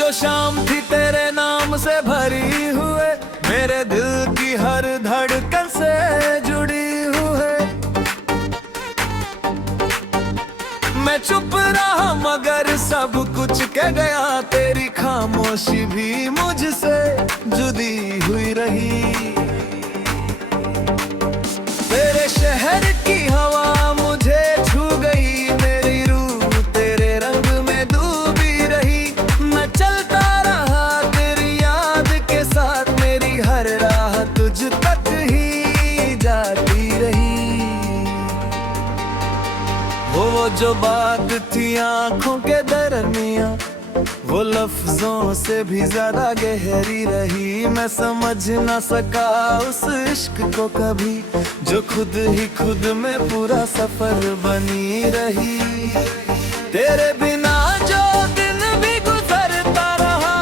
जो शाम थी तेरे नाम से भरी हुए, मेरे दिल की हर धड़कन से जुड़ी हुए। मैं चुप रहा मगर सब कुछ कह गया, तेरी खामोशी भी मुझसे जुदी हुई रही। तेरे शहर की हवा मुझे छू गई, मेरी रूह तेरे रंग में डूबी रही। मैं चलता रहा तेरी याद के साथ, मेरी हर राह तुझ तक ही जाती रही। वो जो बात थी आंखों के दरमियां, वो लफ्जों से भी ज्यादा गहरी रही। मैं समझ ना सका उस इश्क को कभी, जो खुद ही खुद में पूरा सफर बनी रही। तेरे बिना जो दिन भी गुजरता रहा,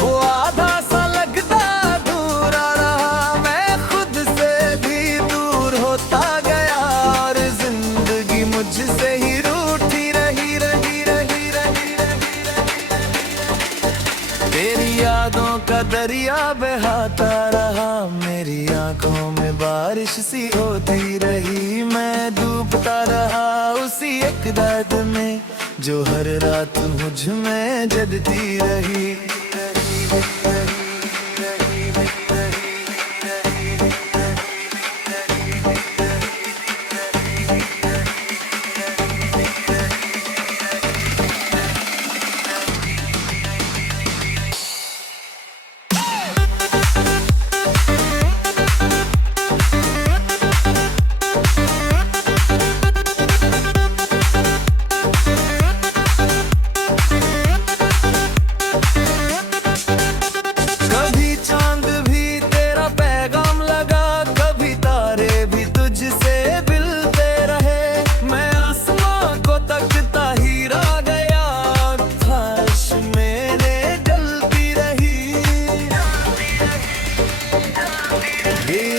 वो आधा सा लगता अधूरा रहा। मैं खुद से भी दूर होता गया और जिंदगी मुझसे ही रूठी रही रही रही रही रही। तेरी यादों का दरिया बहाता रहा, मेरी आंखों में बारिश सी होती रही। मैं डूबता रहा उसी एक दर्द में, जो हर रात मुझ में जलती रही।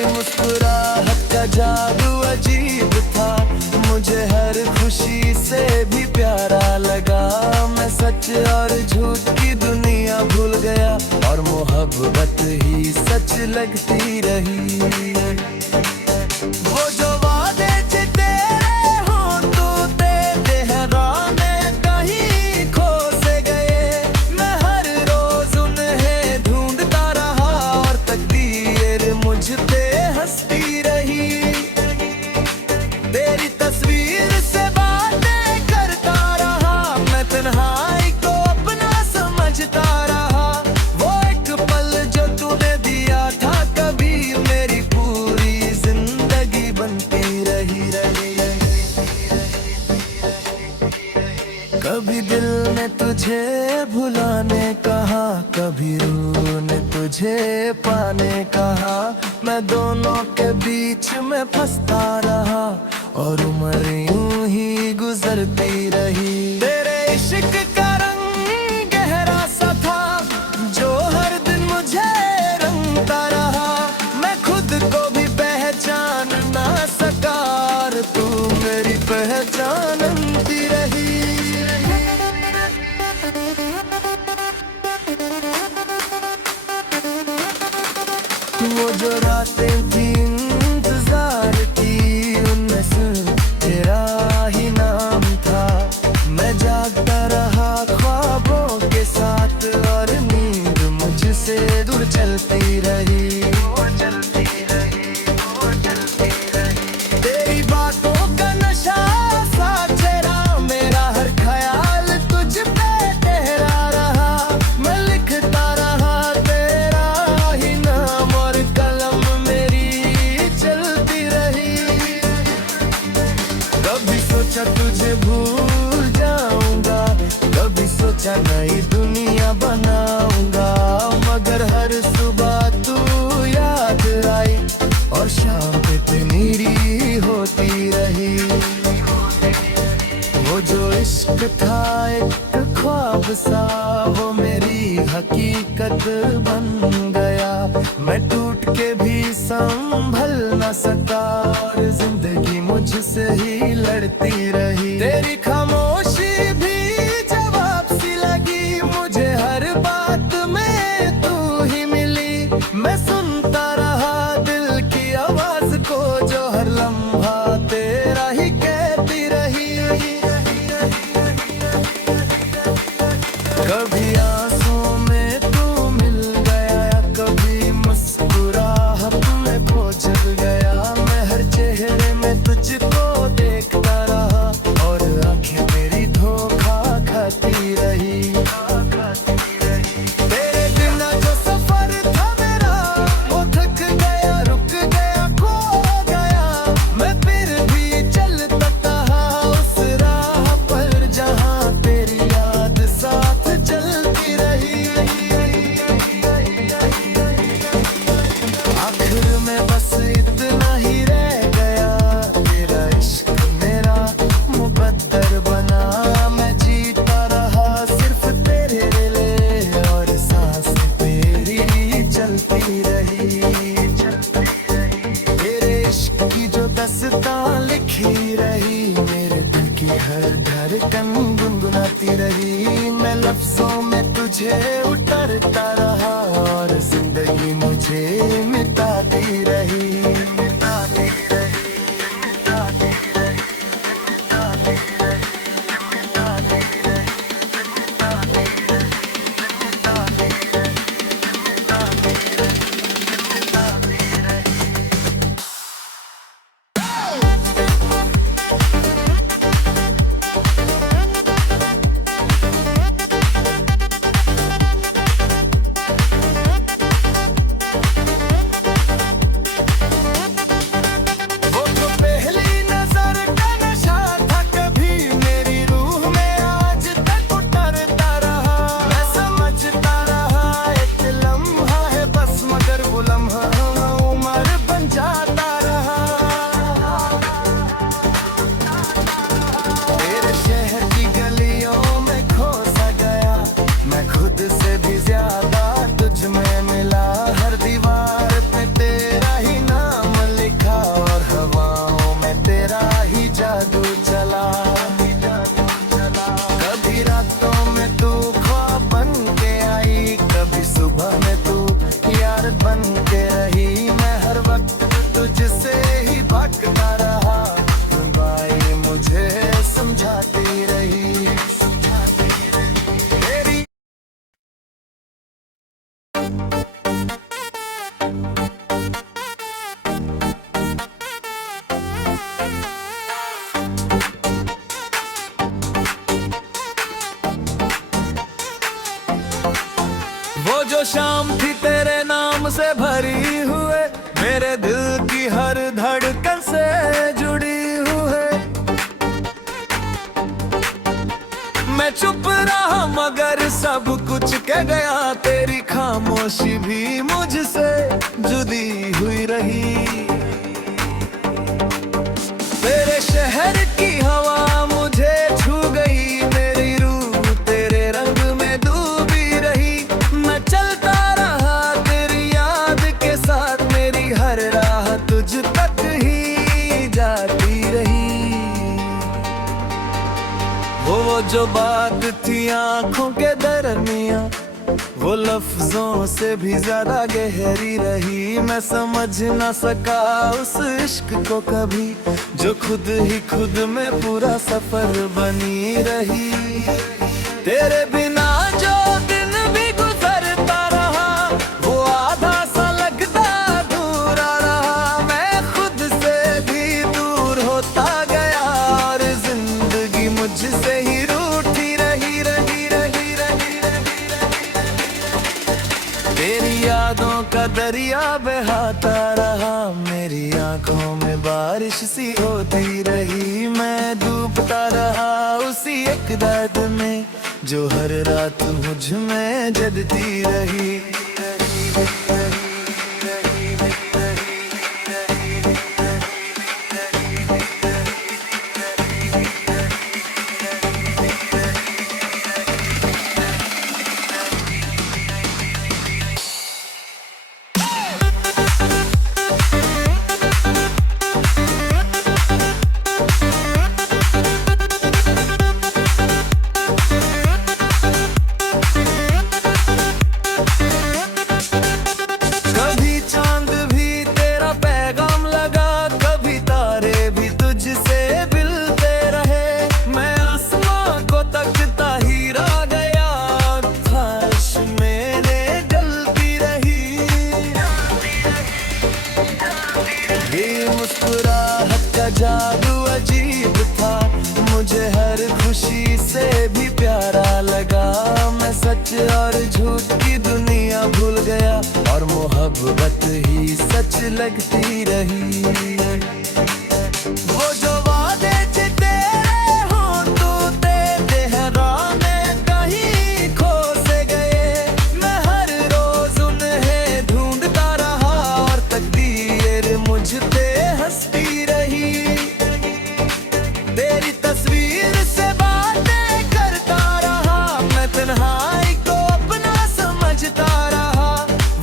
मुस्कुराहट का जादू अजीब था, मुझे हर खुशी से भी प्यारा लगा। मैं सच और झूठ की दुनिया भूल गया, और मोहब्बत ही सच लगती रही। वो जो वादे थे तेरे होंठों पे लहराने कहीं खो से गए। मैं हर रोज उन्हें ढूंढता रहा, और तकदीर मुझ पे हंसती रही। तेरी तस्वीर से बातें करता रहा, मैं तन्हाई को अपना समझता रहा। वो एक पल जो तूने दिया था कभी, मेरी पूरी जिंदगी बनती रही रही। कभी दिल ने तुझे भुलाने कहा, कभी रूह ने तुझे पाने कहा। मैं दोनों के बीच में फंसता रहा, और उम्र यूं ही गुजरती रही। तेरे इश्क का रंग गहरा सा था, जो हर दिन मुझे रंगता रहा। मैं खुद को भी पहचान ना सका, और तू मेरी पहचानती रही। वो जो रातें थी इंतजार की, उनमें सिर्फ तेरा ही नाम था। मैं जागता रहा ख्वाबों के साथ, और नींद मुझसे दूर चलती रही। तेरी बातों का नशा सा चेहरा, मेरा हर ख्याल तुझ पे ठहरा रहा। मैं लिखता रहा तेरा ही नाम, और कलम मेरी चलती रही। कभी सोचा तुझे भूल जाऊंगा, कभी सोचा नई दुनिया बनाऊंगा। मगर हर सुबह तू याद आई, और शाम पे तेरी होती रही। वो जो इश्क था एक ख्वाब सा, वो मेरी हकीकत बन गया। मैं टूट के भी संभल न सका, और जिंदगी मुझसे ही लड़ती रही। तेरी खामोशी भी जवाब सी लगी मुझे हर बार। कभी आंसू में तू मिल गया, कभी मुस्कुराहट में खो जल गया। मैं हर चेहरे में तुझको देखता रहा और आंखें मेरी धोखा खाती रही। तेरे बिना जो सफर था मेरा, वो थक गया, रुक गया, खो गया। मैं फिर भी चलता रहा उस राह पर जहाँ तेरी याद साथ चलती रही। आखिर में बस इतना ही रह गया, तेरा इश्क मेरा मुकद्दर बना। मैं जीता रहा सिर्फ तेरे लिए और सांस तेरी चलती रही। तेरे इश्क की जो दास्तां लिखी रही, मेरे दिल की हर धड़कन गुनगुनाती रही। मैं लफ्जों में तुझे उतरता रहा और जिंदगी मुझे मिटाती रही। कभी रातों में तू ख्वाब बन के आई, कभी सुबह में तू यार बन के रही। मैं हर वक्त तुझसे ही भागता रहा, बाई मुझे समझाती रही। तेरी वो जो शाम थी तेरे नाम से भरी हुए, मेरे दिल की हर धड़कन से जुड़ी हुए। मैं चुप रहा मगर सब कुछ कह गया, तेरी खामोशी भी मुझसे जुदी हुई रही। तेरे शहर की हवा मुझे छू गई, मेरी रूह तेरे रंग में डूबी रही। मैं चलता रहा तेरी याद के साथ, मेरी हर राह तुझ तक ही जाती रही। वो जो बात थी आंखों के दरमियां, वो लफ्जों से भी ज्यादा गहरी रही। मैं समझ ना सका उस इश्क को कभी, जो खुद ही खुद में पूरा सफर बनी रही। तेरे बिना जो दिन भी गुजरता रहा, वो आधा सा लगता अधूरा रहा। मैं खुद से भी दूर होता गया और जिंदगी मुझसे ही रूठी रही। तेरी यादों का दरिया बहाता रहा, मेरी आंखों में बारिश सी होती रही। मैं डूबता रहा उसी एक दर्द में, जो हर रात मुझ में जलती रही। जादू अजीब था, मुझे हर खुशी से भी प्यारा लगा। मैं सच और झूठ की दुनिया भूल गया और मोहब्बत ही सच लगती रही। वो जो वादे तेरे होंठों पे देहराने कहीं खो से गए, मैं हर रोज उन्हें ढूंढता रहा और तकदीर मुझ पे हंसती रही। तेरी तस्वीर से बातें करता रहा, मैं तन्हाई को अपना समझता रहा।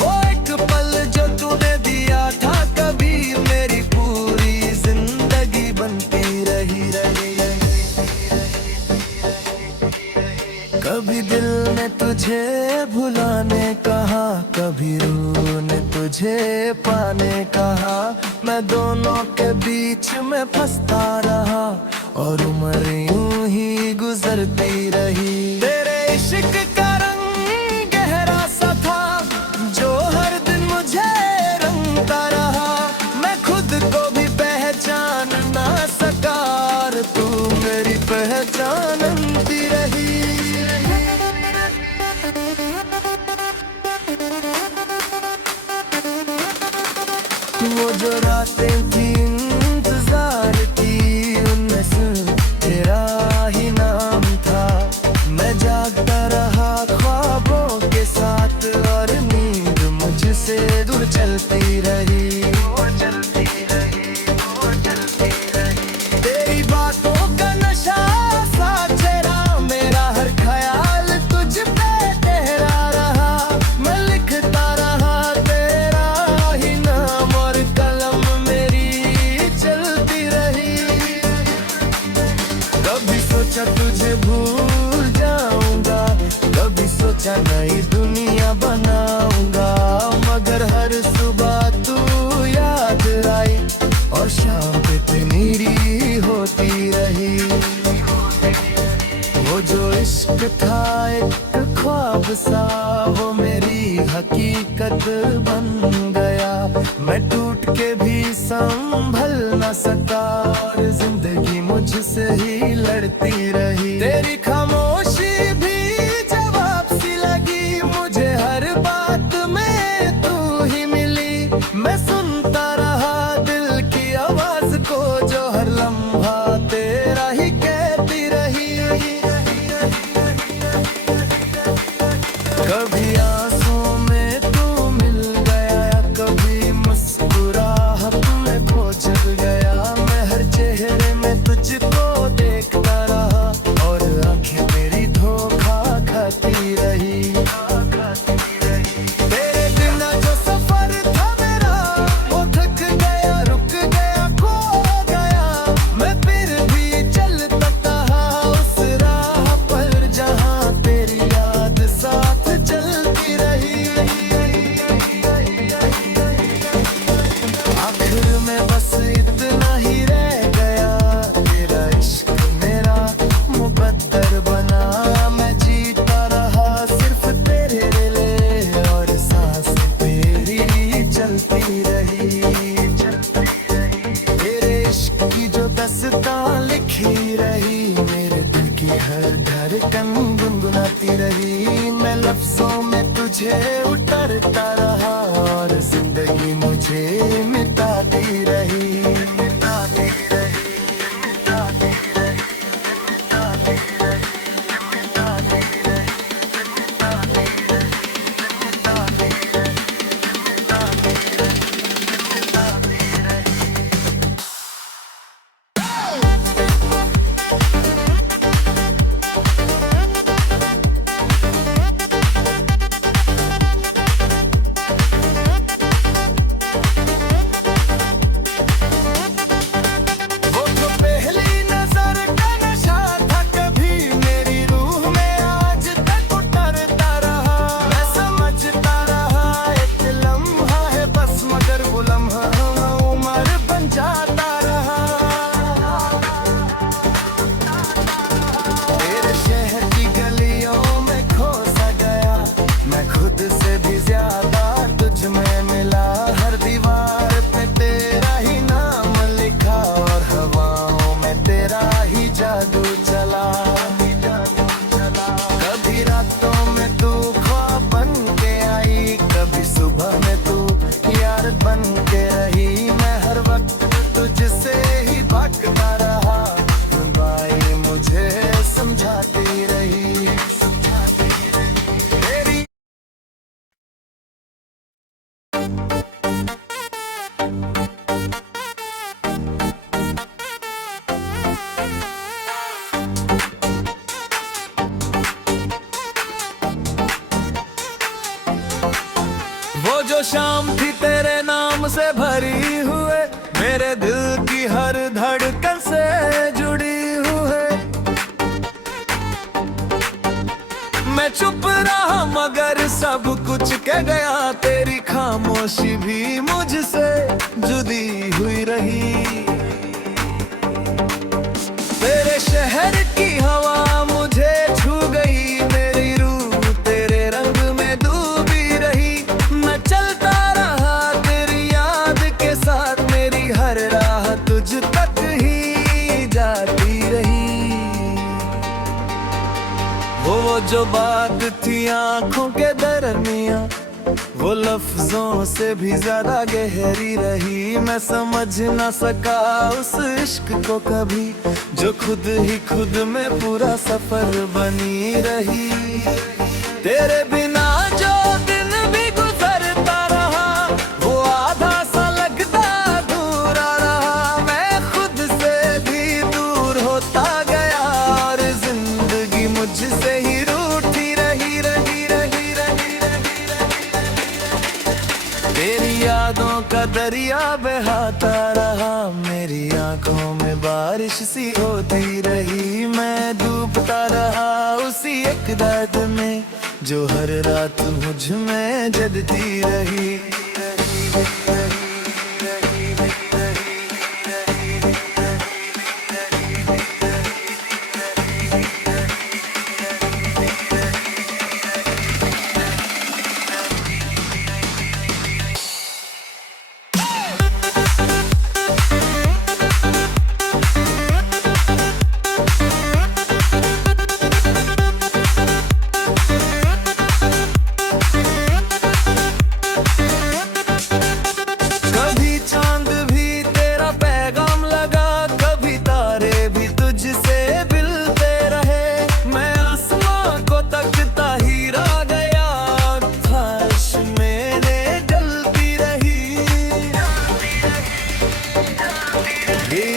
वो एक पल जो तूने दिया था कभी मेरी पूरी जिंदगी बनती रही। कभी दिल ने तुझे भुलाने कहा, कभी रूह ने तुझे पाने कहा। मैं दोनों के बीच में फंसता रहा और उम्र यूं ही गुजरती रही। तेरे इश्क का रंग गहरा सा था जो हर दिन मुझे रंगता रहा। मैं खुद को भी पहचान ना सका और तू मेरी पहचानती रही। वो जो रातें थी इंतजार की, उनमें सिर्फ तेरा ही नाम था। मैं जागता रहा ख्वाबों के साथ और नींद मुझसे दूर चलती रही। तेरी बातों का नशा सा चेहरा, मेरा हर ख्याल तुझ पे ठहरा रहा। मैं लिखता रहा तेरा ही नाम और कलम मेरी चलती रही। कभी सोचा तुझे भूल जाऊंगा, कभी सोचा नई दुनिया बनाऊंगा, मगर हर सुबह तू याद आई और शाम पे तेरी होती रही। वो जो इश्क था एक ख्वाब सा, वो मेरी हकीकत बन गया। मैं टूट के भी संभल न सका और जिंदगी मुझसे ही लड़ती रही। तेरी खामोशी भी जवाब सी लगी, मुझे हर बात में तू ही मिली। मैं सुनता रहा दिल की आवाज को जो हर लम्हा तेरा ही कहती रही। कभी आंसुओं में तू मिल गया, कभी मुस्कुराहट में खो चल गया। मैं हर चेहरे में तुझको देखता रहा और आंखें मेरी धोखा खाती रही। तेरे बिना जो सफर था मेरा, वो थक गया, रुक गया, खो गया। मैं फिर भी चलता रहा उस राह पर जहाँ तेरी याद साथ चलती रही। आखिर में बस इतना ही रह गया, तेरा इश्क मेरा मुकद्दर बना। मैं जीता रहा सिर्फ तेरे लिए और सांस तेरी चलती रही। तेरे इश्क की जो दास्तां लिखी रही, मेरे दिल की हर धड़कन गुनगुनाती रही। मैं लफ्जों में तुझे उतरता रहा और जिंदगी मुझे मिटाती रही। जो शाम थी तेरे नाम से भरी हुए, मेरे दिल की हर धड़कन से जुड़ी हुए। मैं चुप रहा मगर सब कुछ कह गया, तेरी खामोशी भी मुझसे जुदी हुई रही। तेरे शहर की हवा मुझे छू गई, मेरी रूह तेरे रंग में डूबी रही। मैं चलता रहा तेरी याद के साथ, मेरी हर राह तुझ तक ही जाती रही। वो जो बात थी आंखों के दरमियां, वो लफ्जों से भी ज्यादा गहरी रही। मैं समझ ना सका उस इश्क को कभी, जो खुद ही खुद में पूरा सफर बनी रही। तेरे बिना जो दिन भी गुजरता रहा, वो आधा सा लगता अधूरा रहा। मैं खुद से भी दूर होता गया और जिंदगी मुझसे ही रूठी रही रही रही रही रही। तेरी यादों का दरिया बहाता रहा, मेरी आंखों में बारिश सी होती रही। मैं डूबता रहा उसी एक दर्द में, जो हर रात मुझ में जलती रही।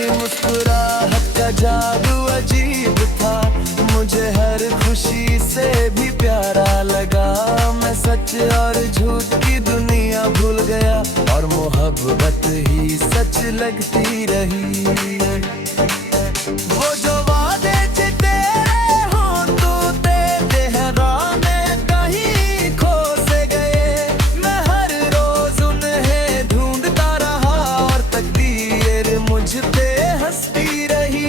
मुस्कुराहट का जादू अजीब था, मुझे हर खुशी से भी प्यारा लगा। मैं सच और झूठ की दुनिया भूल गया, और मोहब्बत ही सच लगती रही। वो जो वादे थे तेरे होते देहराने कहीं खो से गए। मैं हर रोज उन्हें ढूंढता रहा, और तकदीर मुझ पे हंसती रही।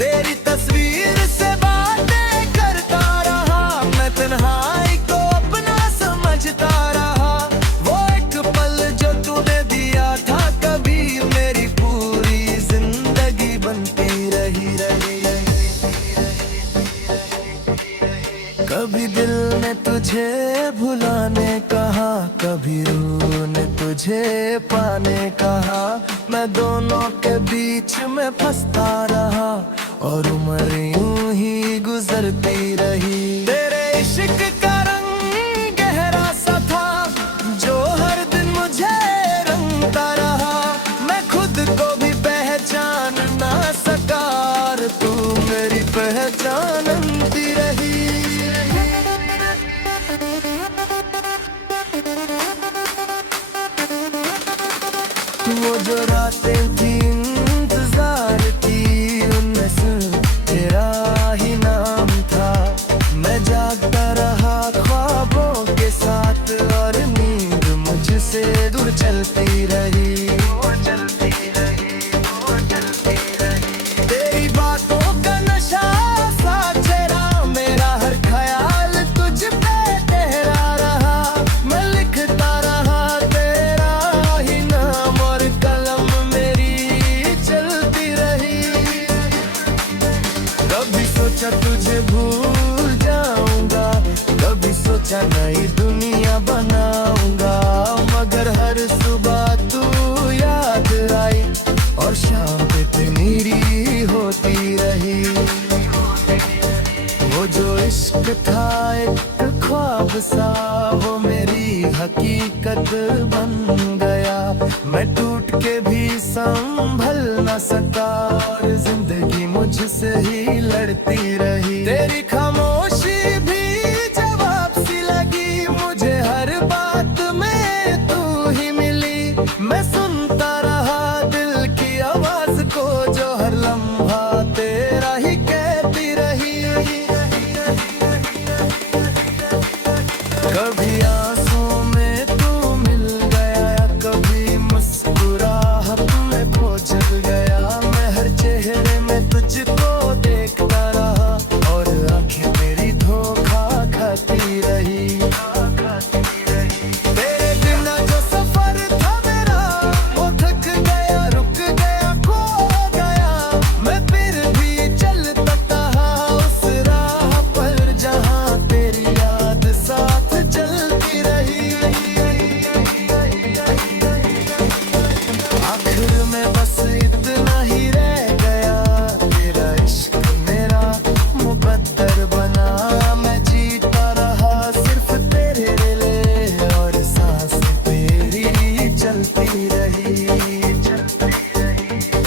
तेरी तस्वीर से बातें करता रहा, मैं तन्हाई को अपना समझता रहा। वो एक पल जो तूने दिया था कभी, मेरी पूरी जिंदगी बनती रही रही। कभी दिल ने तुझे भुलाने कहा, कभी रूह ने तुझे पाने कहा। मैं दोनों के बीच में फंसता रहा, और उम्र यूं ही गुजरती रही। तेरे इश्क का रंग गहरा सा था, जो हर दिन मुझे रंगता रहा। मैं खुद को भी पहचान ना सका, और तू मेरी पहचान बनती रही। वो जो रातें थी इंतजार थी, उनमें सिर्फ तेरा ही नाम था। मैं जागता रहा ख्वाबों के साथ, और नींद मुझसे दूर चलती रही। तेरी बातों का नशा सा चेहरा, मेरा हर ख्याल तुझ पे ठहरा रहा। मैं लिखता रहा तेरा ही नाम, और कलम मेरी चलती रही। कभी सोचा तुझे भूल जाऊंगा, कभी सोचा नई दुनिया बनाऊंगा। मगर हर सुबह तू याद आई, और शाम पे तेरी होती रही। वो जो इश्क था एक ख्वाब सा, वो मेरी हकीकत बन गया। मैं टूट के भी संभल न सका, और जिंदगी मुझसे ही लड़ती रही। तेरी खामोशी भी जवाब सी लगी मुझे हर बार। कभी आंसुओं में तू मिल गया, कभी मुस्कुराहट में खो जग गया। मैं हर चेहरे में तुझको देखता रहा और आंखें मेरी धोखा खाती रही। तेरे बिना जो सफर था मेरा, वो थक गया, रुक गया, खो गया। मैं फिर भी चलता रहा उस राह पर जहाँ तेरी याद साथ चलती रही। आखिर में बस इतना ही रह गया, तेरा इश्क मेरा मुकद्दर बना। मैं जीता रहा सिर्फ तेरे लिए और सांस तेरी चलती रही।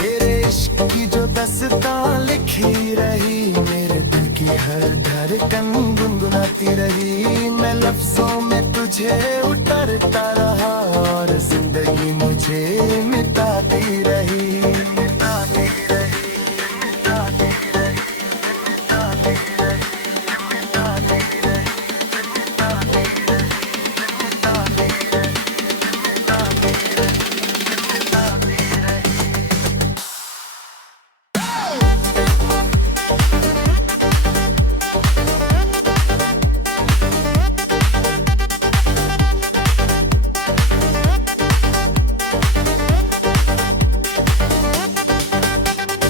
तेरे इश्क की जो दास्तां लिखी रही, मेरे दिल की हर धड़कन गुनगुनाती रही। मैं लफ्जों में तुझे उतरता रहा और जिंदगी मुझे मिटाती रही। मिटाती रही, मिटाती रही, मिटाती रही, मिटाती रही, मिटाती रही, मिटाती रही, मिटाती रही।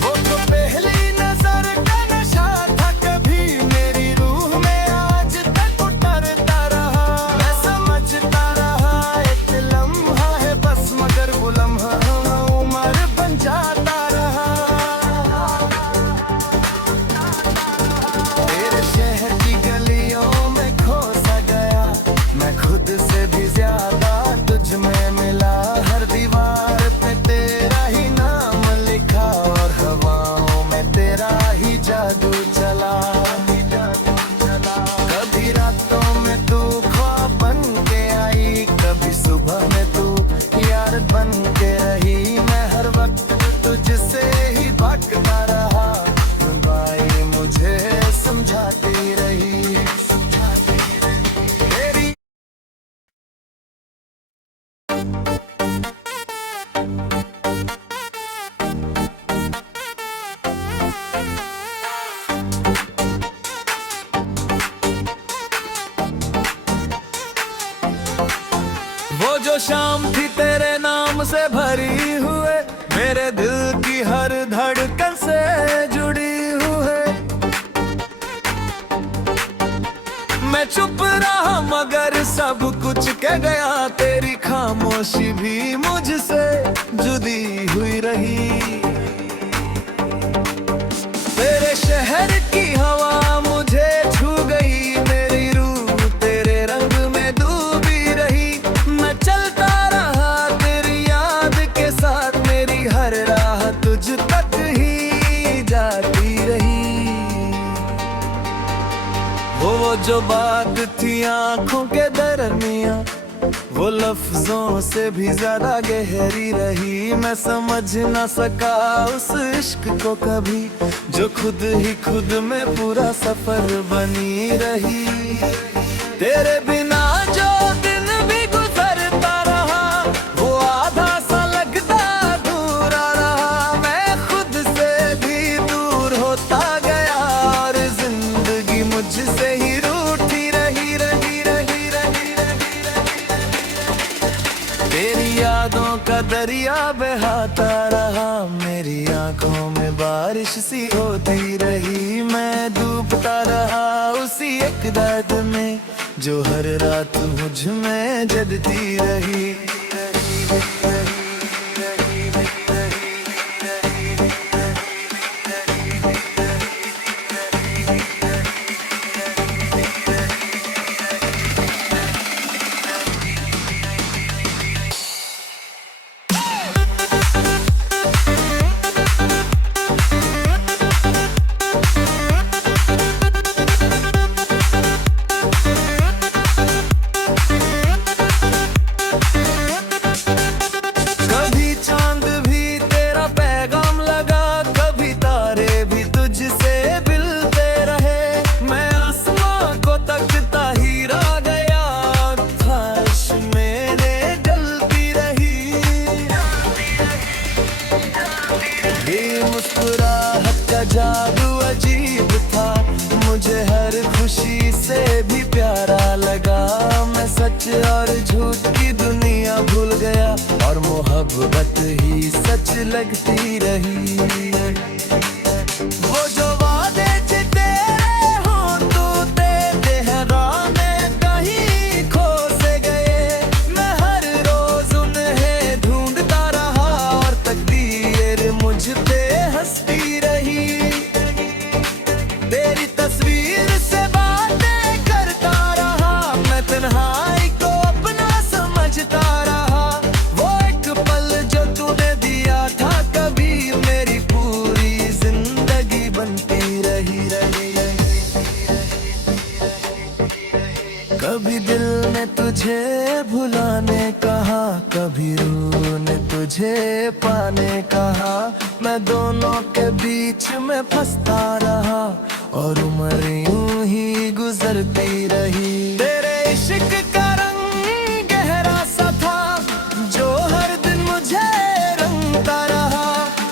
वो तो पहली नजर का नशा था, कभी मेरी रूह में आज तक उतरता रहा। मैं समझता रहा एक लम्हा है बस, मगर वो लम्हा उम्र बन जाता रहा। तेरे शहर की गलियों में खो सा गया, मैं खुद से भी ज्यादा तुझ में मिला। हर दीवार पे तेरा ही नाम लिखा और हवाओं में तेरा ही जादू चला। कभी रातों में तू ख्वाब बन के आई, कभी सुबह में तू यार बन के रही। मैं हर वक्त तुझसे ही भटकता रहा, बाई मुझे समझाती रही। तेरी वो जो शाम थी तेरे नाम से भरी हुए, मेरे दिल की हर धड़कन से जुड़ी हुए। मैं चुप रहा मगर सब कुछ कह गया, तेरी खामोशी भी मुझसे जुदी हुई रही। तेरे शहर की हवा मुझे छू गई, मेरी रूह तेरे रंग में डूबी रही। मैं चलता रहा तेरी याद के साथ, मेरी हर राह तुझ तक ही जाती रही। वो जो बात थी आंखों के दरमियां, वो लफ्जों से भी ज्यादा गहरी रही। मैं समझ ना सका उस इश्क को कभी, जो खुद ही खुद में पूरा सफर बनी रही। तेरे बिना जो दिन भी गुजरता रहा, वो आधा सा लगता अधूरा रहा। मैं खुद से भी दूर होता गया और जिंदगी मुझसे ही रूठी रही, रही, रही, रही, रही। तेरी यादों का दरिया बहाता रहा, मेरी आंखों में बारिश सी होती रही। मैं डूबता रहा उसी एक दर्द में, जो हर रात मुझ में जलती रही। सच और झूठ की दुनिया भूल गया, और मोहब्बत ही सच लगती रही। वो जो वादे थे तेरे होते हैं राह में कहीं खो से गए। मैं हर रोज उन्हें ढूंढता रहा, और तकदीर मुझ पे हंसती रही। तेरी तस्वीर से बातें करता रहा, मैं तन्हाई को अपना समझता रहा। वो एक पल जो तूने दिया था, कभी मेरी पूरी जिंदगी बनती रही। कभी दिल ने तुझे भुलाने कहा, कभी रूह ने तुझे पाने कहा। मैं दोनों के बीच में फंसता रहा, और उम्र यूं ही गुजरती रही। तेरे इश्क का रंग गहरा सा था, जो हर दिन मुझे रंगता रहा।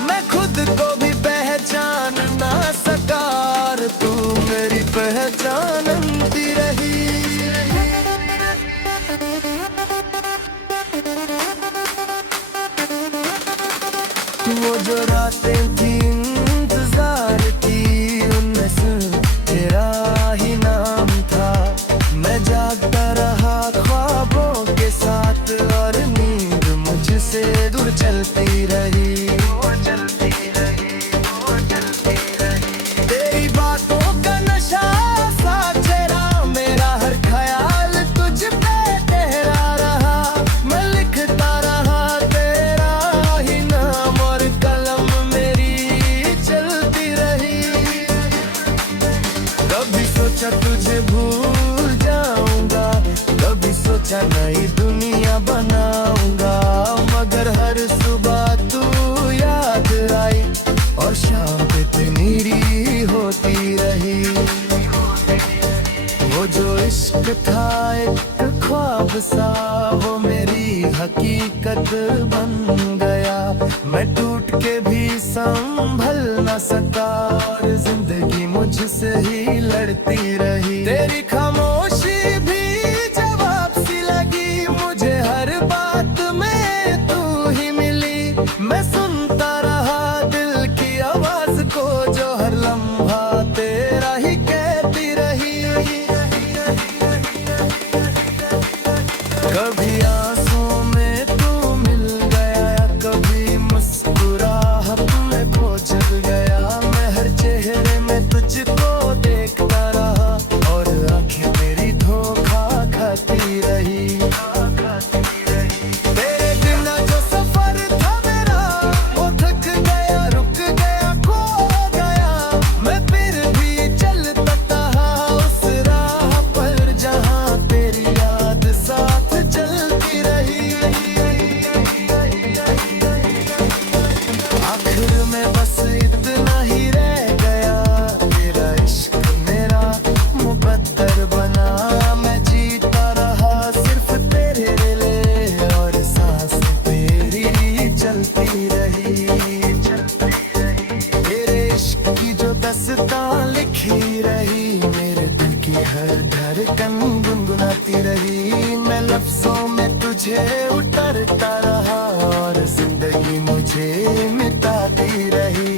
मैं खुद को भी पहचान ना सका, और तू मेरी पहचानती रही। वो जो रातें थी इंतजार की, उनमें सिर्फ तेरा ही नाम था। मैं जागता रहा ख्वाबों के साथ, और नींद मुझसे दूर चलती रही। तेरी बातों का नशा सा चेहरा, मेरा हर ख्याल तुझ पे ठहरा रहा। मैं लिखता रहा तेरा ही नाम, और कलम मेरी चलती रही। कभी सोचा तुझे भूल जाऊंगा, कभी सोचा नई दुनिया बनाऊंगा। मगर हर सुबह तू याद आई, और शाम पे तेरी होती रही। वो जो इश्क था एक ख्वाब सा, वो मेरी हकीकत बन गया। मैं टूट के भी संभल न सका, और जिंदगी मुझसे ही लड़ती रही। तेरी खामोशी भी जवाब सी लगी, मुझे हर बात में तू ही मिली। मैं सुनता रहा दिल की आवाज को, जो हर लम्हा तेरा ही कहती रही। कभी आंसुओं में तू मिल गया, कभी मुस्कुराहट में खो जल गया। मैं हर चेहरे में तुझको देखता रहा, और आंखें मेरी धोखा खाती रही। तेरे बिना जो सफर था मेरा, वो थक गया, रुक गया, खो गया। मैं फिर भी चलता रहा उस राह पर, जहाँ तेरी याद साथ चलती रही। आखिर में बस इतना ही रह गया, तेरा इश्क मेरा मुकद्दर बना। मैं जीता रहा सिर्फ तेरे लिए, और सांस तेरी चलती रही। तेरे इश्क की जो दास्तां लिखी रही, मेरे दिल की हर धड़कन गुनगुनाती रही। मैं लफ्जों में तुझे उतरता रहा, और जिंदगी मुझे मिटाती रही।